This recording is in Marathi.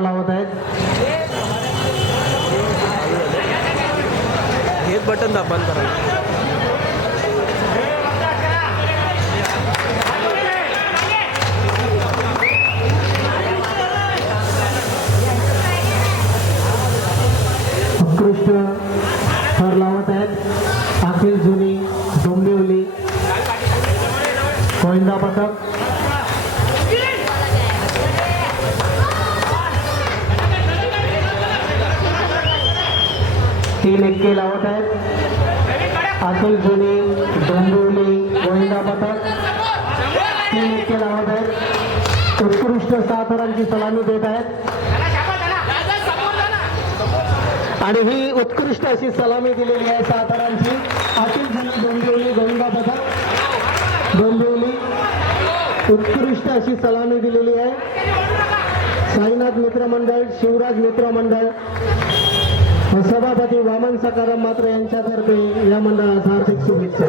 लावत आहेत. हे बटन दाबून करा. उत्कृष्ट थर लावत आहेत. अखिल जुनी डोंबिवली गोविंदा पथक. तीन एक्के लावत आहेत. अखिल जुनी डोंबिवली गोविंदा पथक 3 एक्के लावत आहेत. उत्कृष्ट 6 थरांची सलामी देत आहेत आणि ही उत्कृष्ट अशी सलामी दिलेली आहे 6 थरांची. अखिल जुनी डोंबिवली गोविंदा पथक डोंबिवली उत्कृष्ट अशी सलामी दिलेली आहे. साईनाथ मित्र मंडळ शिवराज मित्र मंडळ सभापती वामन सकाराम मात्र यांच्यातर्फे या मंडळास हार्दिक शुभेच्छा.